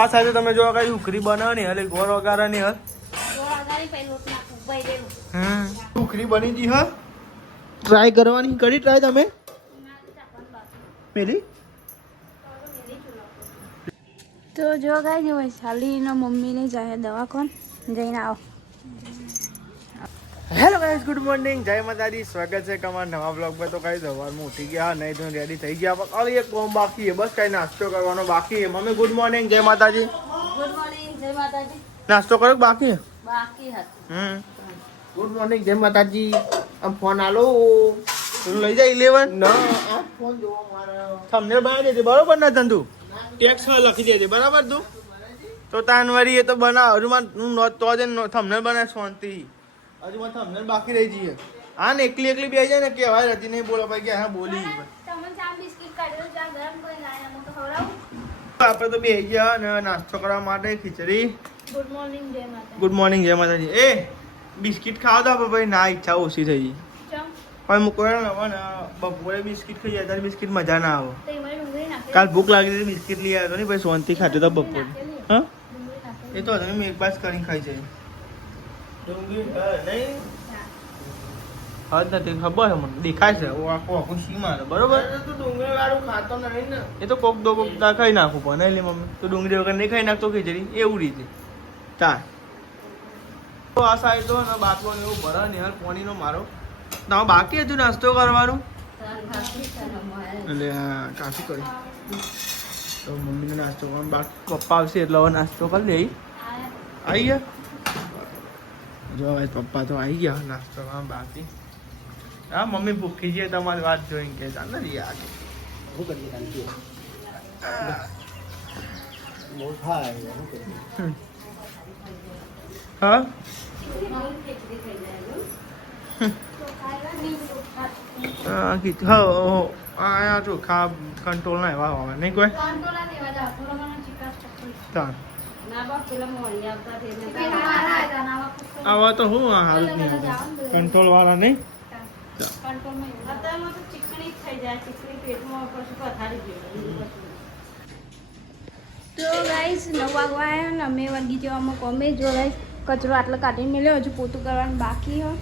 આ સાથે તમે જો કઈ ઉખરી બનાવો ને એટલે ગોળ વગારા ને ઉખરી બની ગઈ હા ટ્રાય કરવાની કરી ટ્રાય તમે પેલી તો જો ગાય વૈશાલીના મમ્મીને જાય દવાખાન જઈને આવો. હેલો ગાઈસ ગુડ મોર્નિંગ જય માતાજી સ્વાગત છે તમારા નવા બ્લોગમાં. તો કઈ સવારમાં ઉઠી ગયા નહીં તો રેડી થઈ ગયા પણ ખાલી એક કોમ બાકી છે બસ કઈ નાસ્તો કરવાનો બાકી છે. મમ્મી ગુડ મોર્નિંગ જય માતાજી. ગુડ મોર્નિંગ જય માતાજી. નાસ્તો કર્યો બાકી બાકી હતું. ગુડ મોર્નિંગ જય માતાજી. આમ ફોન આલો લઈ જાય 11 ના આ ફોન જોવો મારો થંબનેલ બનાવી દેજે બરોબર ને ધંધુ ટેક્સમાં લખી દેજે બરાબર તું તો તાનવારી એ તો બનાવ હજુ હું તો જ થંબનેલ બનાવ શાંતિ હજુ માં થંબનેલ બાકી રહી જઈએ. હા ને એકલી એકલી બેસી જાય ને કહેવાય હતી નહીં બોલો ભાઈ કે હા બોલી આપણે તો બેસી ગયા ને નાસ્તો કરવા માટે ખીચડી. ગુડ મોર્નિંગ જય માતાજી. ગુડ મોર્નિંગ જય માતાજી. એ બિસ્કિટ ખાવા દો ભાઈ ના ઈચ્છા ઓછી થઈ ગઈ પણ મૂકો ને બપોરે બિસ્કિટ ખાઈ જાય ત્યારે બિસ્કિટ મજા ના આવે. કાલ ભૂખ લાગી હતી બિસ્કિટ લઈ આવ્યો ને ભાઈ શાંતિ ખાતે તો બપોરે હા એ તો તમે એક બાસ કરી ખાઈ જાય ડુંગળી નહીં હા નથી ખબર છે મને દેખાય છે આખું સી મારે બરોબર તું ડુંગળી વાળું ખાતો નહીં ને એ તો કોક દો કોક ખાઈ નાખું પણ નહીં લે મમ્મી તો ડુંગળી વગર નહીં ખાઈ નાખતો ખીચડી એવું રીતે તાર તો આ સાઈડ તો ને બાટલો ને એવું ભરે ને પાણીનો મારો તમે બાકી હતું નાસ્તો કરવાનું એટલે હા કાફી કરી તો મમ્મીને નાસ્તો કરવાનું બાકી પપ્પા આવશે એટલે હવે નાસ્તો કરી દે આવી ગયા જો ભાઈ પપ્પા તો આવી ગયા નાસ્તો કરવાનું બાકી હા મમ્મી ભૂખી છે તમારી વાત જોઈને કે ચાલ ને યાર શું કરીએ હા હા ચોખ્ખા કંટ્રોલ ના એવા આવે નહીં કોઈ આવા તો હું હાલ કંટ્રોલ વાળા નહીં તો ગાઈસ 9 વાગવા આવ્યા ને અમે વાગી જવામાં કોમે જો ગાઈસ કચરો આટલો કાઢીને મેળ્યો હજુ પોતું કરવાનું બાકી હોય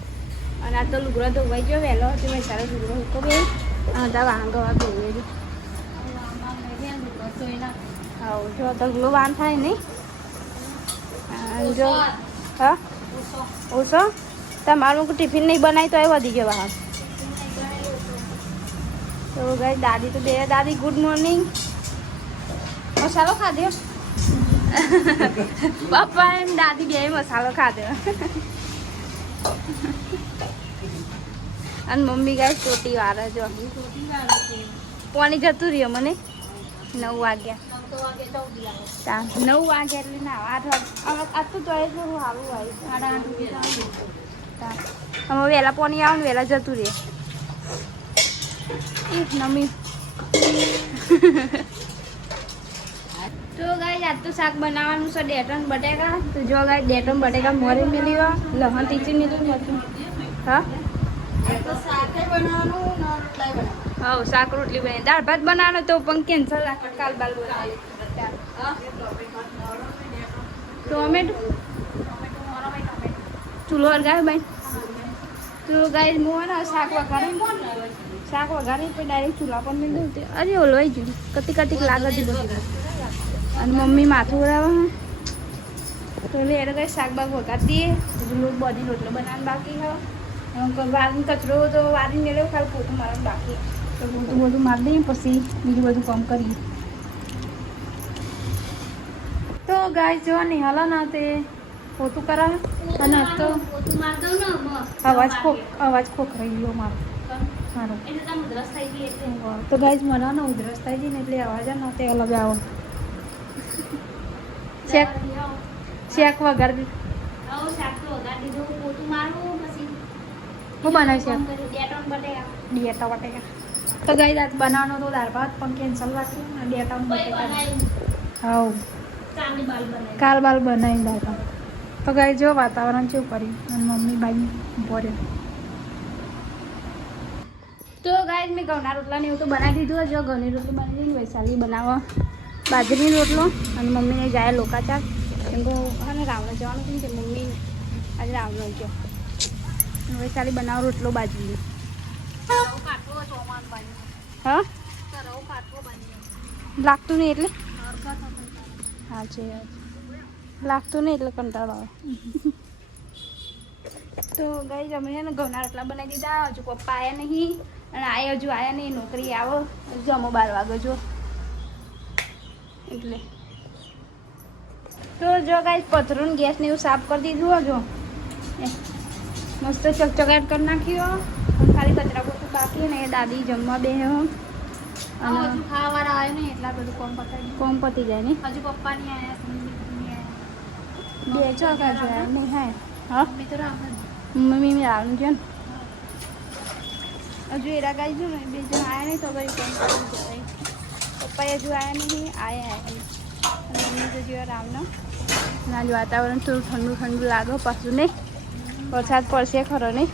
અને આ તો લુગડો ધોવાઈ ગયો વહેલો હતો મેં સારો લુગડો મૂકો બે અને વાંગવા ધોવે હા જો ઢગલો વાન થાય નહીં જો હા ઓછો તમારું ટિફિન નહીં બનાવી તો એ વધી ગયો બહાર તો ગાઈસ દાદી તો બે દાદી ગુડ મોર્નિંગ મસાલો ખાધ્યો પપ્પા એમ દાદી બે મસાલો ખાધ્યો અને મમ્મી ગાય ચોટી વાળા જો પાણી જતું રહ્યો મને 9 વાગ્યા 9 વાગ્યા એટલે ના 8 વાગ્યા તો એ સારું આવ્યું 8:30 અમે વહેલા પાણી આવે ને વહેલા જતું રહે નમી તો ગાય આજ તો શાક બનાવવાનું છે ડેટન બટેકા તો જો ગાય ડેટન બટેકા મોરે મેલી લહણ ટીચી મેલું હતું હા હા શાક રોટલી બની દાળ ભાત બનાવવાનો તો પણ કેન્સલ રાખો કાલ બાલ બનાવી ટોમેટો ચૂલો હરગાવ્યો ભાઈ તો ગાય હું ને શાક વઘારી પછી ડાયરેક્ટ ચૂલા પર મેં દઉં અરે ઓલવાઈ ગયું કતિક લાગતી બધી અને મમ્મી માથું ઉડાવે તો એટલે એને કંઈ શાકભાગ વઘારી દઈએ લોટ બધી રોટલો બનાવવાનું બાકી હોય વારીને કચરો તો વારીને મેળવ્યો ખાલી પોતું મારવાનું બાકી તો બધું મારી દઈએ પછી બીજું બધું કામ કરીએ તો ગાય જો નિહાલા ના તે પોતું કરાવે અને તો અવાજ ખોખરાઈ ગયો મારો તો ગાય મને ને ઉધરસ થઈ ગઈ ને એટલે અવાજ ના તે અલગ આવે શેક વગર બી હું બનાવી છે ડેટા બટેકા તો ગઈ રાત બનાવવાનો તો દાળ ભાત પણ કેન્સલ રાખ્યું અને ડેટા બટેકા હા કાલ બાલ બનાવી દાળ ભાત તો ગઈ જો વાતાવરણ કેવું કર્યું અને મમ્મી બાઈ ભર્યો તો ગાય મેં ઘઉંના રોટલા ને એવું તો બનાવી દીધું જો ઘઉંની રોટલી બનાવી દીધી વૈશાલી બનાવવા બાજરીનો રોટલો અને મમ્મીને જાય લોકાચાર કેમ કે અને રાવણ જવાનું હતું કે મમ્મી આજે રાવણ ગયો હવે ખાલી બનાવો રોટલો બાજરીનો. હા લાગતું નહીં એટલે હા છે લાગતું નહીં એટલે કંટાળો આવે. તો ગઈ અમે છે ને ઘઉંના રોટલા બનાવી દીધા. હજુ પપ્પા આવ્યા નહીં અને હજુ આવ્યા નહીં. નોકરી આવો જમો 12 વાગે જો એટલે. તો જો ગાઈસ પથરું ગેસ ને એવું સાફ કરી દીધું. જો મસ્ત ચકચકાટ કરી નાખ્યો. ખાલી કચરા પોતું બાકી ને દાદી જમવા બે અને ખાવાવાળા આવે ને એટલા બધું કોમ પતી જાય ને. હજુ પપ્પા નહીં આવ્યા બે ચોકા જોયા નહીં. હા મમ્મી તો મમ્મી આવવાનું છે ને હજુ એરા ગાઈ જો ને 2 જણ આવ્યા નહીં તો ભાઈ કોમ કરી જવાય. પપ્પા હજુ આવ્યા નહીં આવ્યા મમ્મી તો જેવા રામનો ના જ વાતાવરણ થોડું ઠંડુ ઠંડુ લાગે પાછું નહીં. વરસાદ પડશે ખરો નહીં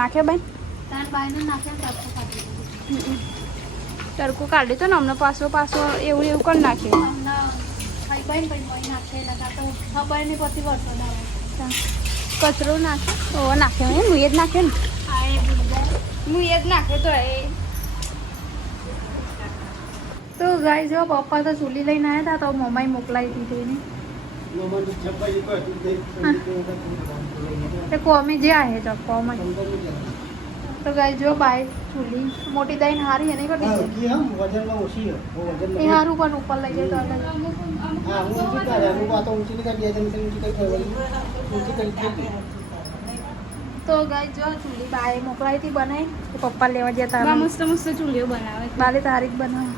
નાખે ભાઈ તડકો કાઢી તો ને અમને પાછો એવું કરી નાખે. કચરો નાખે નાખે હું એ જ નાખે ને હું એ જ નાખે તો ગાય જો પપ્પા તો ચૂલી લઈને આવ્યા હતા તો મમ્માએ મોકલાવી દીધી ને કોમી જે આવે છે કોમી. તો ગાય જો બાય ચૂલી મોટી દઈને હારી એની પર એ હારું પણ ઉપર લઈ જાય તો ગાય જો ચૂલી બાય મોકલાવી હતી બનાવી પપ્પા લેવા જતા. મસ્ત મસ્ત ચૂલીઓ બનાવે બાલે તારીખ બનાવે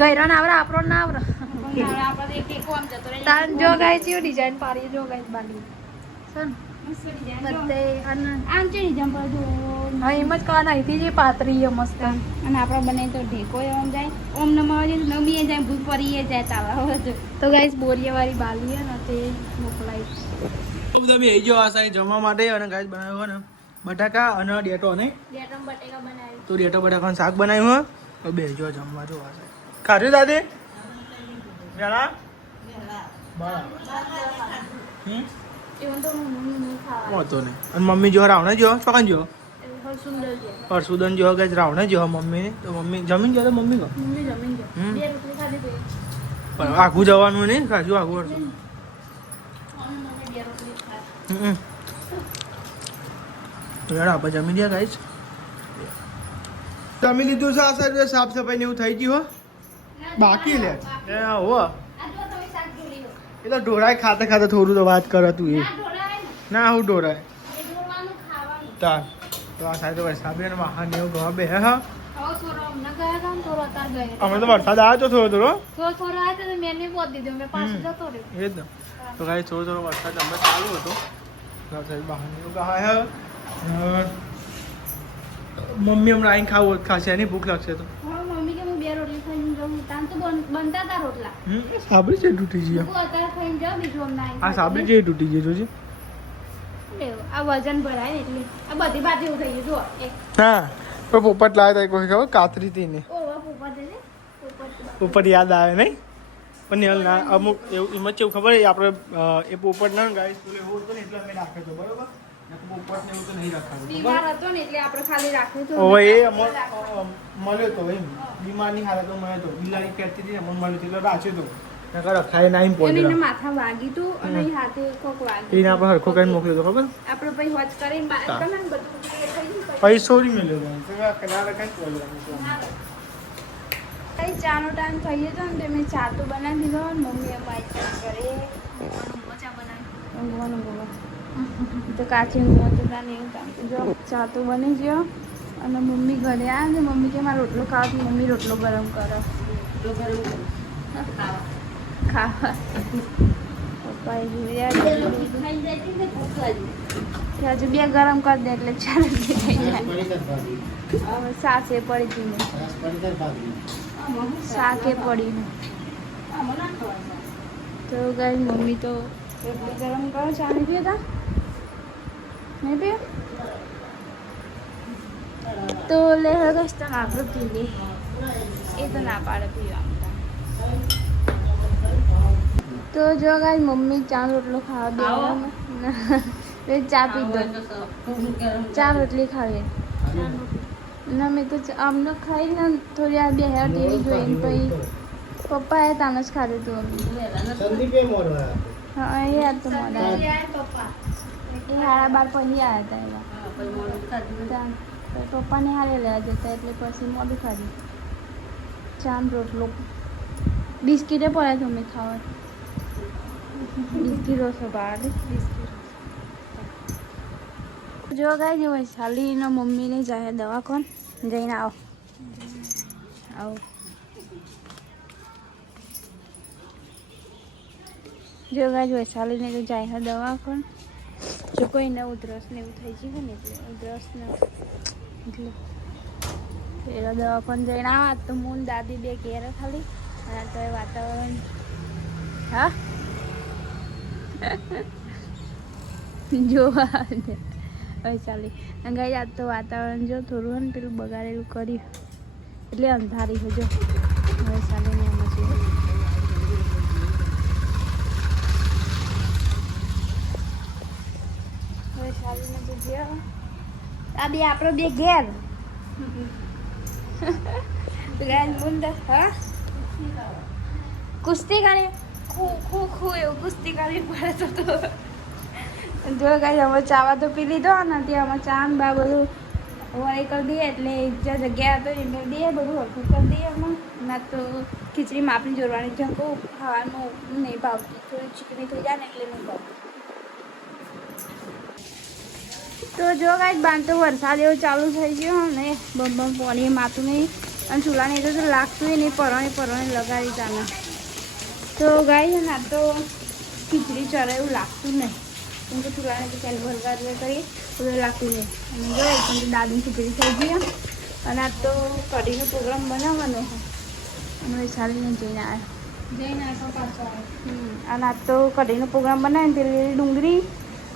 ગયરા ના આવડે આપણો ના આવડે. જો ગાય છે ડિઝાઇન પાડી જો ગાય બાલી બધે આમ છે ડિઝાઇન પર જો હા એમ જ કહેવાના અહીંથી જે પાતરી મસ્ત અને આપણે બને તો ઢેકો એમ જાય ઓમ નમાવા જાય નમીએ જાય ભૂત પરીએ જાય તાવા. તો ગાઈસ બોરિયાવાળી બાલી ને તે મોકલાઈ તમે એ જો આ સાઈ જમવા માટે અને ગાઈસ બનાવ્યો ને બટાકા અને ડેટો ને ડેટો બટેકા બનાવ્યું તો ડેટો બટાકાનું શાક બનાવ્યું તો બે જો જમવા જો આ સાઈ ખાધું દાદી જરા તો નહીં. અને મમ્મી જો રાવણે જો ચોકન જો હરસુદન જો કે રાવણે જો મમ્મી તો મમ્મી જમીન જો તો મમ્મી કહો પણ આઘું જવાનું નહીં ખાજું આઘું હરસું તો યાર આપણે જમી દે ગાઈસ. જમી લીધું છે આ સાઈડ સાફ સફાઈ ને એવું થઈ ગયું બાકી લે હો એટલે ઢોરાય ખાતા ખાતા થોડું તો વાત કરે તું એ ના હું ઢોરાય તાર તો આ સાઈડ વરસાદ ને વાહન એવું ગવા બે હા અમે તો વરસાદ આવ્યો તો થોડો એ જ તો કાંઈ થોડો વરસાદ અમે ચાલુ હતો બહાર એવું ગા મમ્મી હમણાં આવીને ખાવું ખાશે એની ભૂખ લાગશે તો સાબરી છે તૂટી ગઈ આ સાબરી છે તૂટી ગઈ છે આ વજન ભરાય ને એટલે આ બધી બાજુ એવું થઈ ગયું જો હા પણ પોપટ લાવ્યા હતા કોઈ ખબર કાતરી હતી ને પોપટ યાદ આવે નહીં પણ ના અમુક એવું એમાં કેવું ખબર આપણે એ પોપટ ના ગાઈસ બોલે એવું હતું ને એટલે અમે રાખ્યો હતો બરોબર પોપટ ને એવું તો નહીં રાખાતું બીમાર હતો ને એટલે આપણે ખાલી રાખ્યું હતું ઓય એ મળ્યો તો એમ બીમારની હાલતમાં મળ્યો તો બિલાડી કહેતી હતી ને મને મળ્યો એટલે રાખ્યો તો નકર રખાય ના એમ પોડે એને માથા વાગી તું અને હાથે કોક વાગી એને આપણે હરખો કરીને મોકલ્યો તો ખબર આપણે પછી વોચ કરીને બહાર કને બધું થઈ ગયું પૈસોરી મળ્યો તો કનારે કઈ પ્રોબ્લેમ કઈ ચાનો ટાઈમ થઈ ગયો ને મેં ચા તો બનાવી દીધો મમ્મીએ માઈ ચા કરે ચા બનાવી ઊંઘવાનું તો કાચી ઊંઘવાનું એવું કામ જો ચા તો બની ગયો અને મમ્મી ઘરે આવે ને મમ્મી કે મારે રોટલો ખાવાથી મમ્મી રોટલો ગરમ કરો ખાવા પપ્પાએ હજુ બે ગરમ કરી દે એટલે 4 થઈ જાય હવે સાસે પડી ગઈ શાકે પડીને તો ગઈ મમ્મી તો એટલી ગરમ કરો ચા નહીં પીતા નહીં પીએ તો લે ગઈ તમે આપણે પી લઈએ એ તો ના પાડે પીવા. તો જો ગાય મમ્મી ચા રોટલો ખાવા દે ચા પી દો. ચા રોટલી ખાવી ના મેં તો અમને ખાઈ ને થોડી આ બે હેર ટીવી જોઈને પછી પપ્પાએ તાને જ ખાધું હતું હા એ યાર તો મોડા એ 12:30 પછી આવ્યા હતા એવા પપ્પાને હારે લેવા જતા એટલે પછી મોડું ખાધું. ચા રોટલો બિસ્કીટે પડ્યા તમે ખાવા બિસ્કીટો સભાડ જો ગાય જો વૈશાલીનો મમ્મીને જાય દવાખાન જઈને આવો જો ગાય વૈશાલીને તો જાય દવાખાન જો કોઈને ઉધરસ ને એવું થઈ ગયું ને એટલે ઉધરસ ને એટલે પેલા દવાખાન જઈને આવા તો મૂન દાદી બે ઘેર ખાલી અને તો એ વાતાવરણ હા જોવા વૈશાલી ગાય આજ તો વાતાવરણ જો થોડું ને પેલું બગાડેલું કર્યું એટલે અંધારી હજો વૈશાલીને એમ છે. વૈશાલીને તો જે આ બે આપણો બે ઘેર હા કુસ્તી કરી ખો એવું કુસ્તી કરી પડે તો જો ગાય અમે ચાવા તો પી લીધો ને ત્યાં અમે ચા બા બધું વળી કરી દઈએ એટલે જ્યાં જગ્યા હતો એને દઈએ બધું હરખું કરી દઈએ અમે ના તો ખીચડી માપની જોડવાની જંકો ખાવાનું નહીં ભાવતી થોડી ચીકણી થઈ જાય ને એટલે નહીં ભાવતી. તો જો ગાય બાંધ તો વરસાદ એવો ચાલુ થઈ ગયો ને બમ પાણી માતું નહીં અને ચૂલાને તો લાગતું નહીં પરણે લગાડી તાને તો ગાય ને આ તો ખીચડી ચરે એવું લાગતું નહીં કેમ કે ચૂલાને તો ચાલ ભરગાર કરીએ બધું લાગતું નહીં અને જો એકદમ દાદીની ખીચડી થઈ ગઈ અને આ તો કઢીનો પ્રોગ્રામ બનાવવાનો છે અને વૈશાલીને જઈને આવ્યો અને આ તો કઢીનો પ્રોગ્રામ બનાવીને પેલી ડુંગળી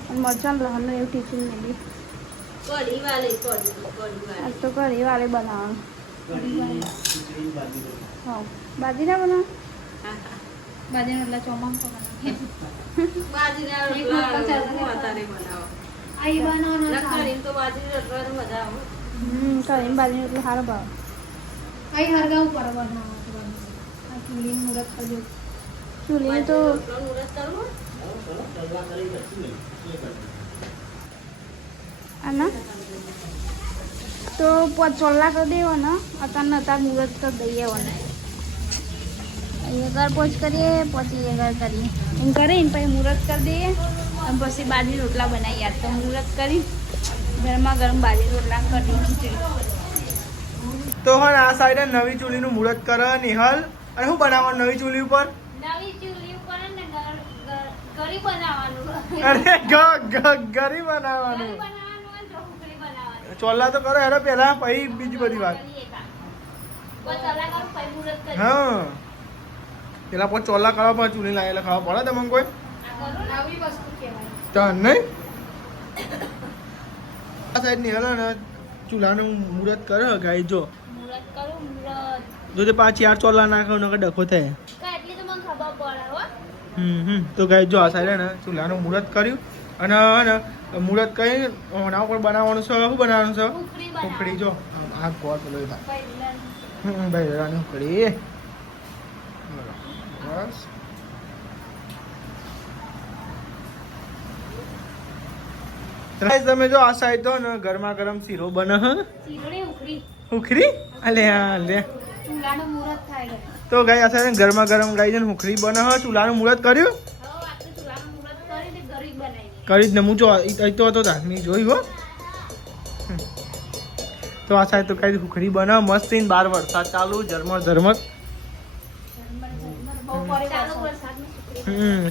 અને મરચાં લહણનું એવું ટીચું મેળવી આ તો કઢી વાલે બનાવવાનું હા બાજી ના બનાવ બાજીનો એટલે ચોમાસું કરીને બાજરી એટલું સારો ભાવ ચૂલી તો આના તો ચોલ્લા કરી દેવો ને અત્યારે મુહૂર્ત કરી દઈએ અહીંયા ઘર પોચ કરીએ પછી એ ઘર કરીએ એમ કરીને પછી મુહૂર્ત કરી દઈએ અને પછી બાજરી રોટલા બનાવીએ યાર તો મુહૂર્ત કરી ગરમા ગરમ બાજરી રોટલા કરી ખીચડી તો હા આ સાઈડે નવી ચૂલીનું મુહૂર્ત કરે નિહલ અને શું બનાવવાનું નવી ચૂલી ઉપર ગરી બનાવવાનું ગરી બનાવવાનું ચોલ્લા તો કરો હેરો પેલા પછી બીજી બધી વાત હા પેલા પછી ચોલ્લા કરવા પણ ચૂલી લાગેલા ખાવા પડે તમને કોઈ તો નહીં આ સાઈડ ની હલો ને ચૂલાનું મુહૂર્ત કરે ગાય જો જો તે પાંચ ચાર ચોલ્લા નાખો ને ડખો થાય તો ગાય જો આ સાઈડ ને ચૂલાનું મુહૂર્ત કર્યું અને મુહૂર્ત કરી એના ઉપર બનાવવાનું છે શું બનાવવાનું છે ઉખડી જો આ ગોળ પેલો ભાઈ ઉખડી બસ તમે જો આ સાઈડ તો ને ગરમા ગરમ શીરો બને ઉખડી અલે લે તો ગાય આ સાઈડ ગરમા ગરમ ગાય છે ને ઉખડી બને ચૂલાનું મુહૂર્ત કર્યું કરી જ ને હું જો તો હતો મેં જોઈ હો તો આ સાઈડ તો કઈ ઉખડી બને મસ્ત બાર વરસાદ ચાલુ ઝરમર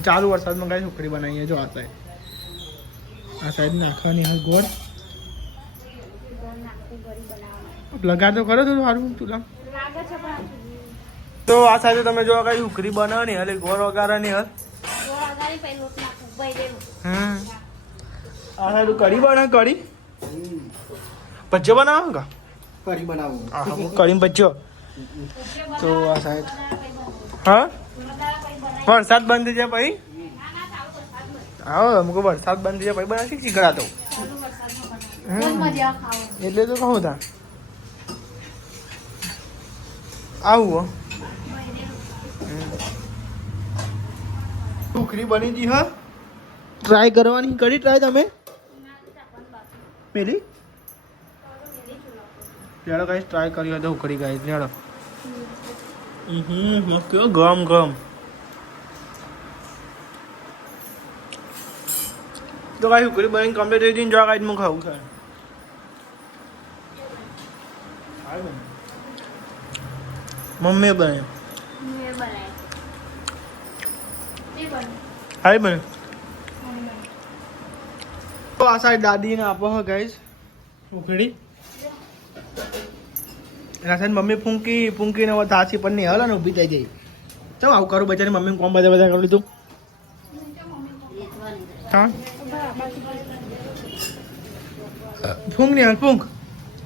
ચાલુ વરસાદમાં કઈ ઉખડી બનાવીએ જો આ સાઈડ નાખવાની હોય ગોળ લગા તો કરો તો સારું ચૂલા તો આ સાઈડ તમે જો કઈ ઉખડી બનાવો ને હલે ગોળ વગાડે ને હલ આ સાઈડ કઢી બને કઢી ભજીયો બનાવો કા કઢી બનાવું કઢી ભજીયો તો આ સાઈડ હા વરસાદ બંધ થઈ જાય પછી હા અમુક વરસાદ બંધ થઈ જાય પછી બનાવી શીખી કરાતો એટલે તો કહું તા આવું ઢોકળી બની ગઈ હા ટ્રાય કરવાની કરી ટ્રાય તમે પેલી લેડો ગાઈસ ટ્રાય કરી હોય તો ઢોકળી ગાઈસ લેડો મસ્ત ગરમ ગરમ તો ગાઈસ ઢોકળી બની કમ્પ્લીટ થઈ ગઈ જો ગાઈસ હું ખાવું છે મમ્મી બને હાઈ બને તો આ સાઈડ દાદીને આપો હો ગાઈસ ઢોકળી એના સાઈડ મમ્મી ફૂંકીને તાછી પણ નહીં હલે ને ઊભી થઈ ગઈ ચાલ આવું કરું બચારી મમ્મી કોમ બધા કરી લીધું હા ફૂંક નહીં ફૂંક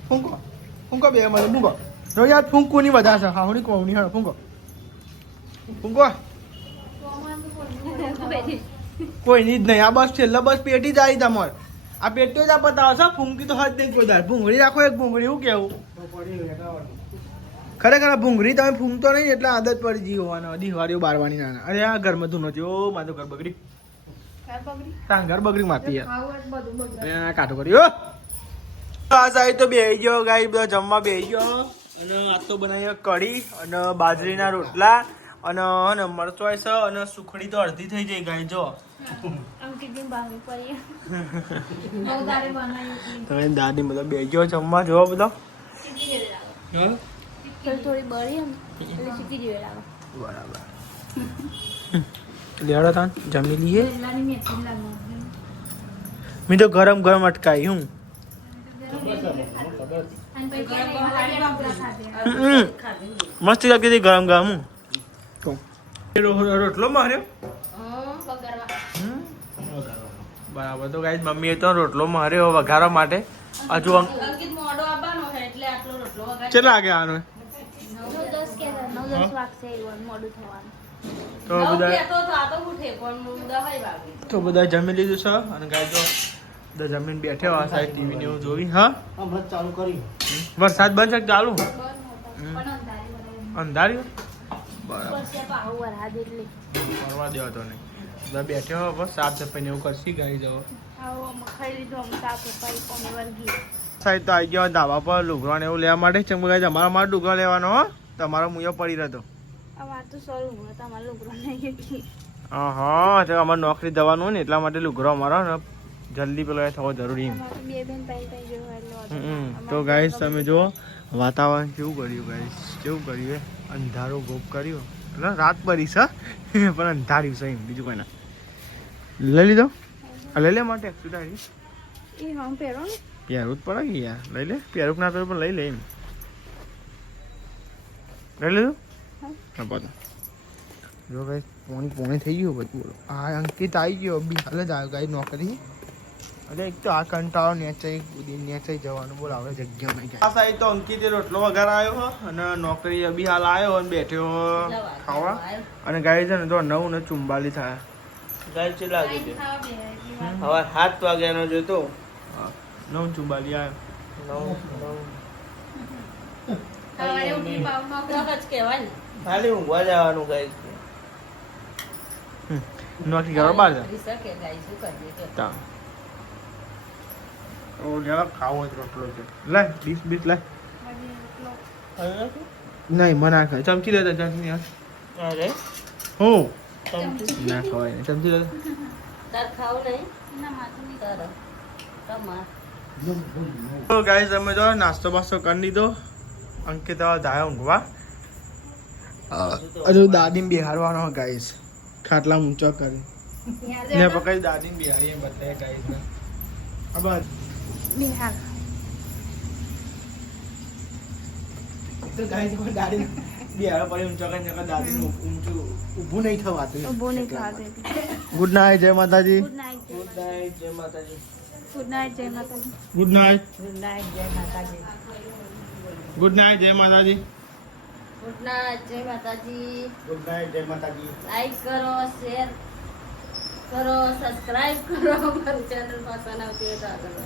ફૂંકો બે મને ફૂંકો જો યાર ફૂંકવું નહીં બધા છે હા હું કહું નહીં હા ફૂંકો કોઈ ની જ નહીં આ બસ છેલ્લા બસ પેટી જ આવી તમારે આ પેટીઓ જ આ બતાવો ફૂંકી તો હજ નહીં કોઈ દાર ભૂંગળી રાખો એક ભૂંગળી એવું કેવું ખરેખર ભૂંગળી તમે ફૂંકતો નહીં એટલે આદત પડી ગઈ હોવાનો દિવાળીઓ બારવાની નાના અરે આ ઘરમાં ધૂનો જો મારું ઘર બગડી ઘર બગડી મારતી યાર કાઢો કર્યો આ સાઈડ તો બેહી ગયો ગાઈ બધા જમવા બેહી ગયો અને આ તો બનાવી કઢી અને બાજરીના રોટલા અને મરચોય છે અને સુખડી તો અડધી થઈ જાય ગાય જો તમે દાદી બધા બે ગયો જમવા જો બધો બરાબર લેડો તાન જમી લઈએ મેં તો ગરમ ગરમ અટકાઈ હું મસ્ત લાગતી હતી ગરમ ગરમ રોટલો માર્યો બરાબર તો ગાઈસ મમ્મીએ તો રોટલો માર્યો વઘારવા માટે હજુ કેટલા વાગે આવવાનો તો બધા જમી લીધું છે અને ગાય તો બધા જમીન બેઠે આ સાઈડ ટીવી ને એવું જોઈ હા ચાલુ કરી વરસાદ બંધ છે ચાલુ અંધારી ફરવા દેવા તો નહીં બધા બેઠે હો બસ સાફ સફાઈ ને એવું કરશી ગાઈ જવો સાઈડ તો આવી ગયો ધાબા પર લુગડા ને એવું લેવા માટે ચમ ગાઈ અમારા માટે લુગડા લેવાનો હો તમારો મુયો પડી રહ્યો હા તો અમારે નોકરી જવાનું ને એટલા માટે લુગડો અમારો ને જલ્દી પેલો થવો જરૂરી તો ગાઈસ તમે જુઓ વાતાવરણ કેવું કર્યું ગાઈસ કેવું કર્યું અંધારો ગોપ કર્યો એટલે રાત પડી છે પણ અંધાર્યું છે એમ બીજું કોઈ ના લઈ લીધો લઈ લે માટે પહેરવું જ પડે યાર લઈ લે પહેરવું ના પહેરવું પણ લઈ લે એમ લઈ લીધું હા બધું જો ભાઈ પોણી થઈ ગયું બધું બોલો આ અંકિત આવી ગયો બી હાલ જ આવ્યો ગાઈ નોકરી અરે એક તો આ કંટાળો નેચાઈ જવાનું બોલ આવે જગ્યા નહીં આ સાઈડ તો અંકિતે રોટલો વઘાર આવ્યો અને નોકરી અભી હાલ આવ્યો અને બેઠ્યો ખાવા અને ગાય છે ને તો 9:44 થાય ગાય કેટલા વાગે છે હવે 7 વાગ્યાનો જોતો 9:44 આવ્યો ખાલી ઊંઘવા જવાનું ગાય નોકરી કરવા બહાર જા ઓ લેવા ખાવો રોટલો છે લે બીસ લે નહીં મના ખાય ચમચી લેતા ચમચી અરે હો ચમચી ના ખવાય ચમચી લે તાર ખાવ નહીં ના માથું નહીં તાર તમાર તો ગાઈસ અમે જો નાસ્તો બાસ્તો કરી લીધો અંકિત ધાયા ઊંઘવા હજુ દાદીને બિહારવાનો ગાઈસ ખાટલા ઊંચો કરી ને પકડી દાદીને બિહારીએ બતાવે ગાઈસ અબાદ બિહાર તો ગાઈસ કોઈ દાદી બિહાર પડી ઊંચો કરીને દાદી ઊંચું ઊભું નહીં થવાતું ગુડ નાઈટ જય માતાજી ગુડ નાઈટ જય માતાજી ગુડ નાઈટ જય માતાજી ગુડ નાઈટ જય માતાજી ગુડ નાઈટ જય માતાજી ગુડ નાઇટ, જય માતાજી. ગુડ નાઇટ, જય માતાજી. લાઈક કરો, શેર કરો, સબસ્ક્રાઇબ કરો, અમારી ચેનલ પસંદ આવતી હોય તો આગળ